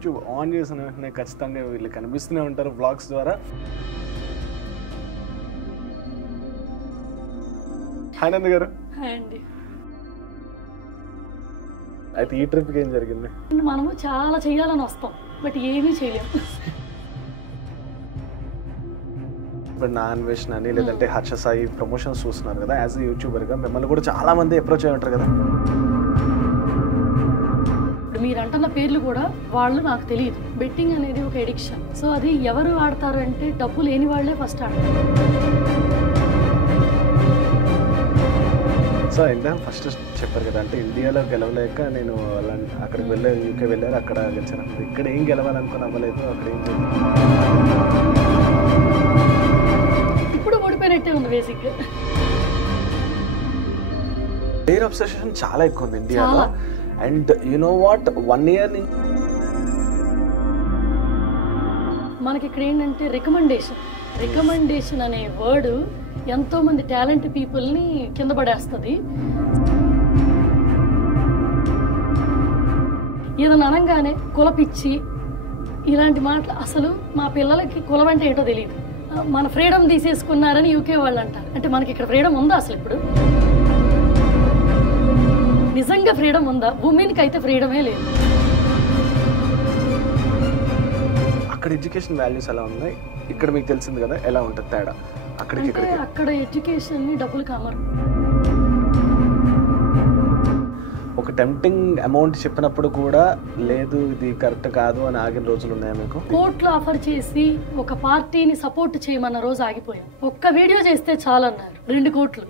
YouTube on చేసిన వెంటనే ఖచ్చితంగా వీళ్ళు కనిపిస్తూనే ఉంటారు వ్లాగ్స్ ద్వారా. హాయ్ నంది గారు. హాయ్ అండి. అయితే ఈ ట్రిప్కి ఏం జరిగింది? మనము చాలా చేయాలని వస్తాం, బట్ ఏమీ చేయలేము. ఇప్పుడు నా అన్వేషణ అని లేదంటే హర్ష సాయి ప్రమోషన్స్ చూస్తున్నారు కదా, యాజ్ ఎ యూట్యూబర్గా మిమ్మల్ని కూడా చాలా మంది అప్రోచ్ అయ్యి ఉంటారు కదా. ఇప్పుడు మీరు అంటున్న పేర్లు కూడా వాళ్ళు నాకు తెలియదు. బెట్టింగ్ అనేది ఒక ఎడిక్షన్. సో అది ఎవరు ఆడతారు అంటే డబ్బు లేని వాళ్ళే ఫస్ట్ ఆడతారు. సో ఇందా ఫస్ట్ చెప్పారు కదా, అంటే ఇండియాలో గెలవలేక నేను అక్కడికి వెళ్ళాను, యూకే వెళ్ళారు, అక్కడ గెలిచాను. ఇక్కడ ఏం గెలవాలనుకుని అవ్వలేదు, అక్కడ ఏం ఇప్పుడు ఓడిపోయినట్టే ఉంది బేసిక్. ప్లేయర్ అబ్సెషన్ చాలా ఎక్కువ ఉంది ఇండియాలో. And you know what, 1 year మనకి ఇక్కడ ఏంటంటే రికమెండేషన్ అనే వర్డ్ ఎంతో మంది టాలెంట్ పీపుల్ని కింద పడేస్తుంది. ఏదైనా అనగానే కులపిచ్చి ఇలాంటి మాటలు, అసలు మా పిల్లలకి కులం అంటే ఏంటో తెలియదు. మన ఫ్రీడమ్ తీసేసుకున్నారని యూకే వాళ్ళు అంటారు. అంటే మనకి ఇక్కడ ఫ్రీడమ్ ఉందా అసలు? ఇప్పుడు నిజంగా ఫ్రీడమ్ ఉందా? ఉమెన్కి అయితే ఫ్రీడమే లేదు. అక్కడ ఎడ్యుకేషన్ వాల్యూస్ ఎలా ఉన్నాయి, ఇక్కడ మీకు తెలిసింది కదా ఎలా ఉంటుంది తేడా అక్కడికి. అక్కడ ఎడ్యుకేషన్ ని డబ్బులు కామరు. ఒక టెంప్టింగ్ అమౌంట్ చెప్పినప్పుడు కూడా లేదు ఇది కరెక్ట్ కాదు అని ఆగిన రోజులు ఉన్నాయా మీకు? కోర్టులో ఆఫర్ చేసి ఒక పార్టీని సపోర్ట్ చేయమన్న రోజు ఆగిపోయాం. ఒక్క వీడియో చేస్తే చాలన్నారు 2 కోట్లు.